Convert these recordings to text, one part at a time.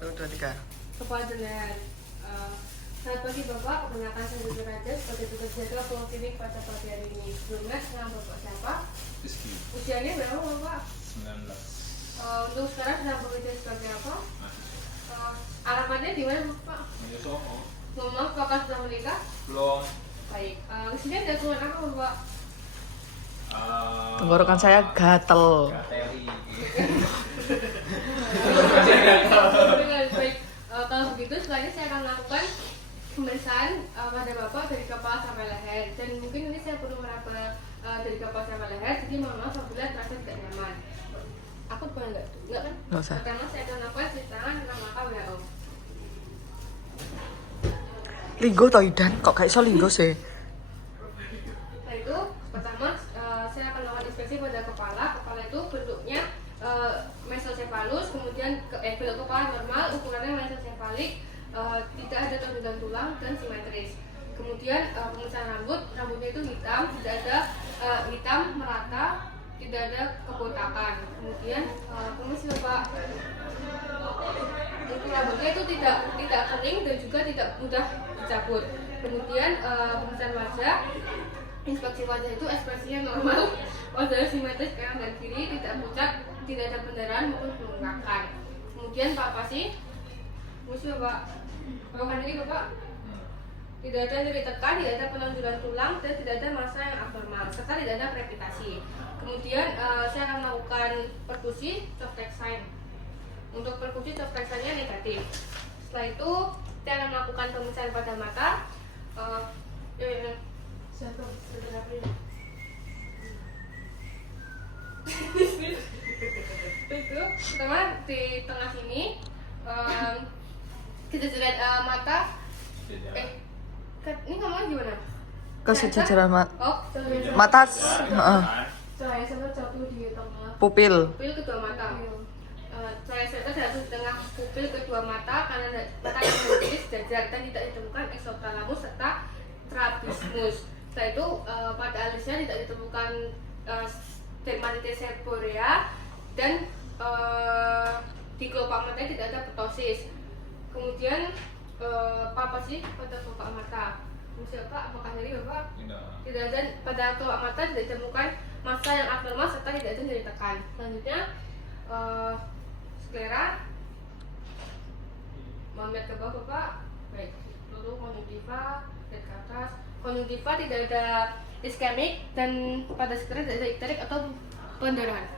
1, 2, 3. Kepada selamat pagi Bapak, perkenalkan saya Dr. Raja sebagai tugas jadwal pulang klinik pada pagi hari ini. Sebelumnya, nama Bapak siapa? Rizky, Usianya berapa Bapak? 19. Untuk sekarang sedang bekerja sebagai apa? Mahasiswa. Alamatnya di mana Bapak? Menyusoho. Ngomong, Bapak sudah menikah? Belum. Baik, kesini ada keluhan apa Bapak? Tenggorokan saya gatel. Gateri. Baik, kalau begitu selanjutnya saya akan melakukan pemeriksaan pada Bapak dari kepala sampai leher. Dan mungkin ini saya perlu meraba dari kepala sampai leher, jadi mohon maaf apabila terasa tidak nyaman. Aku boleh enggak kan? Nggak usah. Pertama saya akan melakukan cuci tangan dengan mata WHO. Linggo toh Idan, kok gak iso linggo sih? Setelah itu, pertama saya akan melakukan inspeksi pada kepala. Kepala itu bentuknya mesocephalus, kemudian bentuk kepala normal, ukurannya mesosefalik, tidak ada tonjolan tulang dan simetris. Kemudian pemeriksaan rambutnya itu hitam, tidak ada hitam merata, tidak ada kebotakan. Kemudian permisi Bapak, rambutnya itu tidak kering dan juga tidak mudah dicabut. Kemudian pemeriksaan wajah, inspeksi wajah itu ekspresinya normal, wajah simetris kanan dan kiri, tidak pucat, tidak ada pendarahan maupun pembengkakan. Kemudian palpasi, permisi Bapak, bawakan ini Bapak. Tidak ada nyeri tekan, tidak ada penonjolan tulang, dan tidak ada massa yang abnormal, serta tidak ada krepitasi. Kemudian saya akan melakukan perkusi Cofrexine. Untuk perkusi Cofrexine-nya negatif. Setelah itu saya akan melakukan pemeriksaan pada mata. Itu pertama di tengah sini kita lihat mata. Ini ngomongnya gimana? Kesejajaran Oh, mata, cahaya center jatuh di tengah pupil. pupil kedua mata. Cahaya center jatuh di tengah pupil kedua mata karena mata yang berjenis sejajar dan tidak ditemukan exophthalmus serta strabismus. Setelah itu pada alisnya tidak ditemukan dermatitis seborrhea dan di kelopak matanya tidak ada ptosis. Kemudian palpasi pada kelopak mata. Misalnya Pak, apakah nyeri Bapak? Tidak ada pada kelopak mata, tidak ditemukan massa yang abnormal serta tidak ada nyeri tekan. Selanjutnya sklera, melihat ke bawah Bapak. Baik, lalu konjungtiva, lihat ke atas. Konjungtiva tidak ada iskemik dan pada sklera tidak ada ikterik atau pendarahan.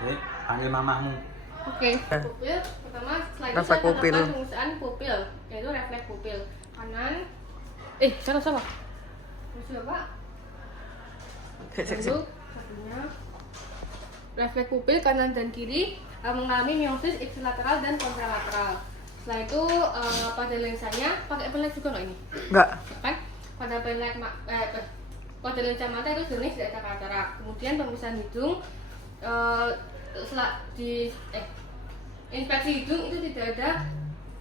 Baik, panggil mamahmu. Oke, pupil pertama selain itu Refleks saya akan pupil. melakukan pemeriksaan pupil, yaitu refleks pupil kanan. Salah. Terus Bapak. Lalu satunya refleks pupil kanan dan kiri mengalami miosis ipsilateral dan kontralateral. Setelah itu pada lensanya pakai penlek juga nggak ini? Enggak. Kan pada penlek pada lensa mata itu jenis tidak ada katarak. Kemudian pemeriksaan hidung di inspeksi hidung itu tidak ada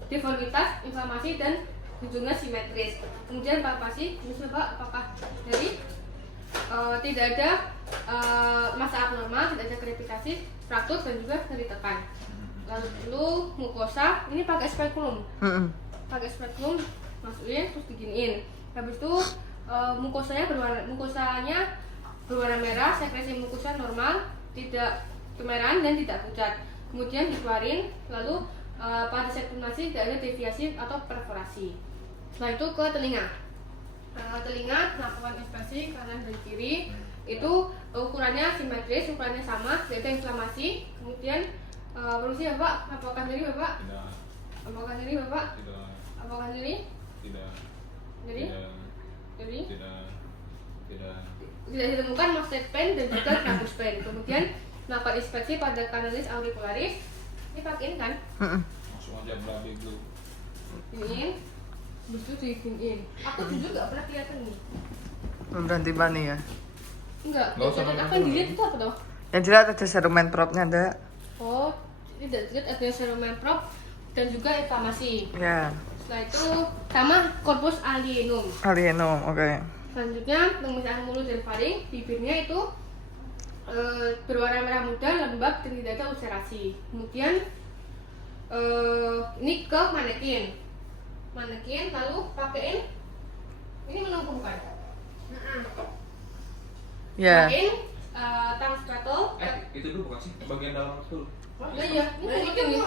deformitas, inflamasi dan hidungnya simetris. Kemudian palpasi, misalnya Pak, apakah dari tidak ada massa abnormal, tidak ada krepitasi, fraktur dan juga nyeri tekan. Lalu mukosa, ini pakai spekulum. Pakai spekulum, masukin terus diginiin. Habis itu mukosanya berwarna merah, sekresi mukosa normal, tidak kemerahan dan tidak pucat. Kemudian dikeluarin, lalu pada sektumasi tidak ada deviasi atau perforasi. Setelah itu ke telinga. Telinga melakukan inspeksi kanan dan kiri. Itu ukurannya simetris, ukurannya sama, tidak ada inflamasi. Kemudian permisi Bapak, apakah nyeri Bapak? Tidak. Apakah nyeri Bapak? Tidak. Apakah nyeri? Tidak. Nyeri? Tidak. Nyeri? Tidak. Tidak. Tidak ditemukan mastet pen dan juga trabus pen. Kemudian melakukan inspeksi pada kanalis auricularis. Ini pakai ini kan? Langsung aja belabi dulu. Ini, habis itu diginiin. Aku jujur nggak pernah kelihatan nih. Berhenti bani ya. Enggak. Nggak usah Apa pakai yang dulu. dilihat itu apa toh? Yang jelas ada serumen propnya ada. Oh, tidak dilihat ada serumen prop dan juga inflamasi. Ya. Setelah itu sama corpus alienum. Alienum, oke. Selanjutnya pemeriksaan mulut dan faring. Bibirnya itu berwarna merah muda, lembab dan tidak ada ulcerasi. Kemudian ini ke manekin lalu pakein ini menunggu bukan? Ya. Pakein tang spatel. Itu dulu bukan sih? Bagian dalam itu dulu. Nah iya, ini.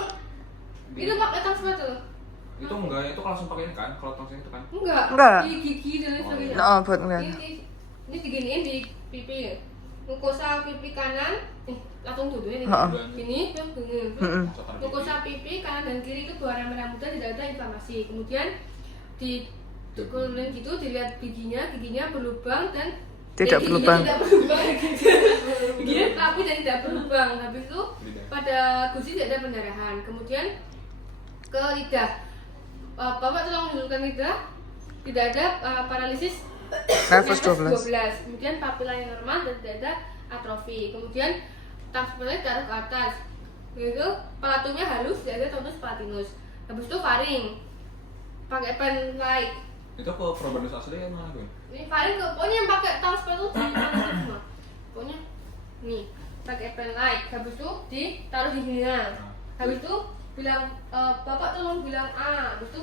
Itu pakai tang spatel. Itu enggak, itu langsung pakai ini kan? Kalau tongseng itu kan? Enggak. Di gigi dan lain sebagainya. Oh, buat ngeliat. Ini diginiin di pipi. Mukosa pipi kanan, langsung dulu ini. Heeh. Gini, yang gini. Heeh. Mukosa pipi kanan dan kiri itu berwarna merah muda, tidak ada inflamasi. Kemudian di tukulin gitu, dilihat giginya berlubang dan Tidak berlubang. Tidak berlubang. Giginya rapi dan tidak berlubang. Habis itu pada gusi tidak ada pendarahan. Kemudian ke lidah. Bapak tolong menunjukkan lidah. Tidak ada paralisis Nervus 12. Kemudian papila yang normal dan tidak ada atrofi. Kemudian tang spatel taruh ke atas. Begitu palatumnya halus, tidak ada tonus palatinus. Habis itu faring. Pakai pen light. Itu ke Probanus asli yang mana gue? Ini faring ke pokoknya yang pakai tang spatel di mana semua. Pokoknya nih pakai pen light. Habis itu ditaruh di hidungnya. Habis itu bilang bapak tolong bilang A. Habis itu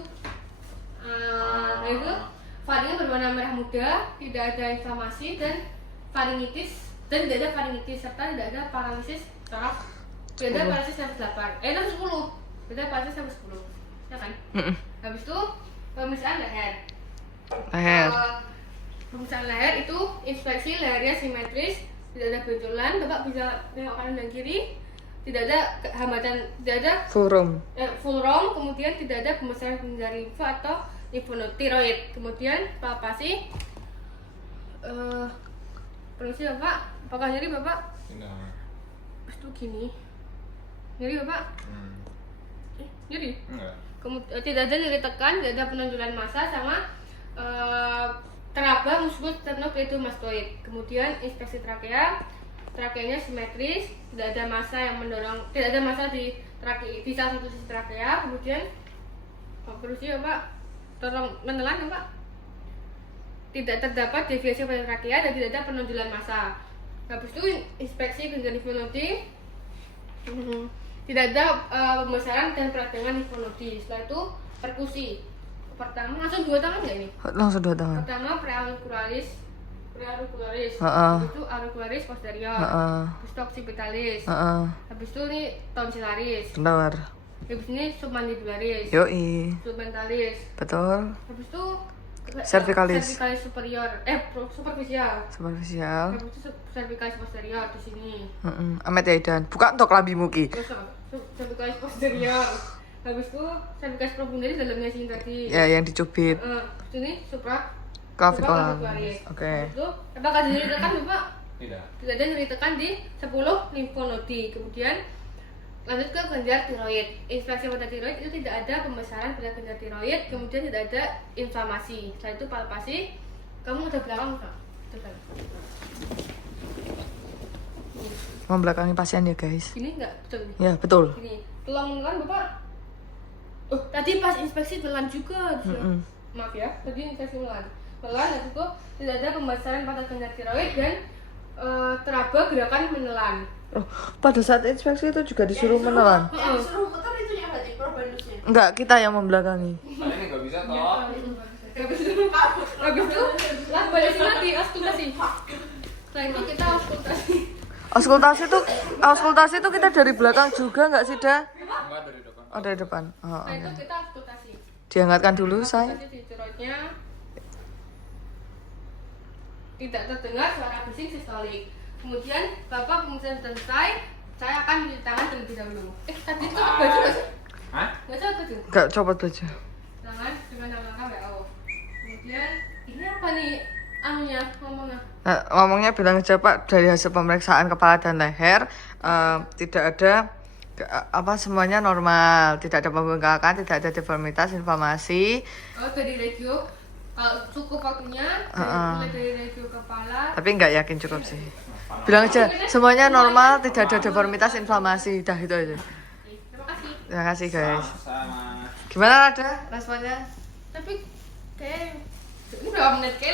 itu faringnya berwarna merah muda, tidak ada inflamasi dan faringitis dan tidak ada faringitis serta tidak ada paralisis saraf, tidak ada paralisis saraf 8, 10, tidak ada paralisis saraf 10, ya kan? Habis itu pemeriksaan leher. Pemeriksaan leher itu inspeksi lehernya simetris, tidak ada benjolan, bapak bisa nengok kanan dan kiri, tidak ada hambatan, tidak ada Forum. fulrom, kemudian tidak ada pembesaran kelenjar limfa atau tiroid. Kemudian palpasi. Permisi bapak, apakah nyeri bapak? Tidak. Itu gini. Nyeri bapak? Nyeri? Enggak. Tidak ada nyeri tekan, tidak ada penonjolan massa sama teraba muskus sternocleidomastoid. Kemudian inspeksi trakea. Trakeanya simetris, tidak ada massa yang mendorong, tidak ada massa di trakea, di salah satu sisi trakea. Kemudian permisi bapak, tolong menelan ya Pak. Tidak terdapat deviasi pada trakea dan tidak ada penonjolan massa. Habis itu inspeksi kelenjar limfonodi. Tidak ada pembesaran dan peradangan limfonodi. Setelah itu perkusi. Pertama langsung 2 tangan nggak ini? Langsung 2 tangan. Pertama preauricularis. Heeh. Habis itu auricularis posterior. Heeh. Habis itu occipitalis. Heeh. Habis itu ini tonsillaris. Benar. Habis ini submandibularis. Yoi. Submentalis. Betul. Habis itu Cervicalis. cervicalis superior, superficial. Superficial. Habis itu cervicalis posterior di sini. Amet Yaidan. Buka untuk lambimu ki. Terus cervicalis posterior. Habis itu cervicalis profundis dalamnya sini tadi. Ya, yang dicubit. Habis ini Clavicularis. Oke. Habis itu apakah ada nyeri tekan Bapak? Tidak. Tidak ada nyeri tekan di 10 limfonodi. Kemudian lanjut ke kelenjar tiroid. Inspeksi pada tiroid itu tidak ada pembesaran pada kelenjar tiroid, kemudian tidak ada inflamasi. Setelah itu palpasi. Kamu udah belakang Kak? Membelakangi pasien ya guys. Ini enggak betul nih. Ya betul. Ini tulang kan Bapak? Oh, tadi pas inspeksi telan juga. Maaf ya, tadi inspeksi telan. Telan itu tidak ada pembesaran pada kelenjar tiroid dan teraba gerakan menelan. Oh, pada saat inspeksi itu juga disuruh menelan. Disuruh muter itu ya berarti probandusnya. Enggak, kita yang membelakangi. Tadi ini nggak bisa toh. Habis itu lah balik sini lagi auskultasi. Setelah itu kita auskultasi. Auskultasi itu kita dari belakang juga nggak sih, Da? Enggak dari depan. Oh, dari depan. Oh, Setelah itu oke. kita auskultasi. Diangkatkan dulu, say. Auskultasi di tiroidnya. Tidak terdengar suara bising sistolik. Kemudian Bapak pemeriksaan sudah selesai, saya akan mencuci tangan terlebih dahulu. Tadi itu baju nggak sih? Hah? Nggak salah baju. Nggak copot baju. Tangan dengan langkah WHO. Kemudian ini apa nih anunya ngomongnya? Nah, ngomongnya bilang aja Pak, dari hasil pemeriksaan kepala dan leher tidak ada semuanya normal, tidak ada pembengkakan, tidak ada deformitas, inflamasi. Oh, dari regio. Kalau cukup waktunya, mulai dari regio kepala. Tapi nggak yakin cukup sih. Bilang aja semuanya normal, tidak ada deformitas, inflamasi, dah itu aja. Terima kasih. Terima kasih guys. Sama. Gimana ada responnya? Tapi kayak ini berapa menit kayak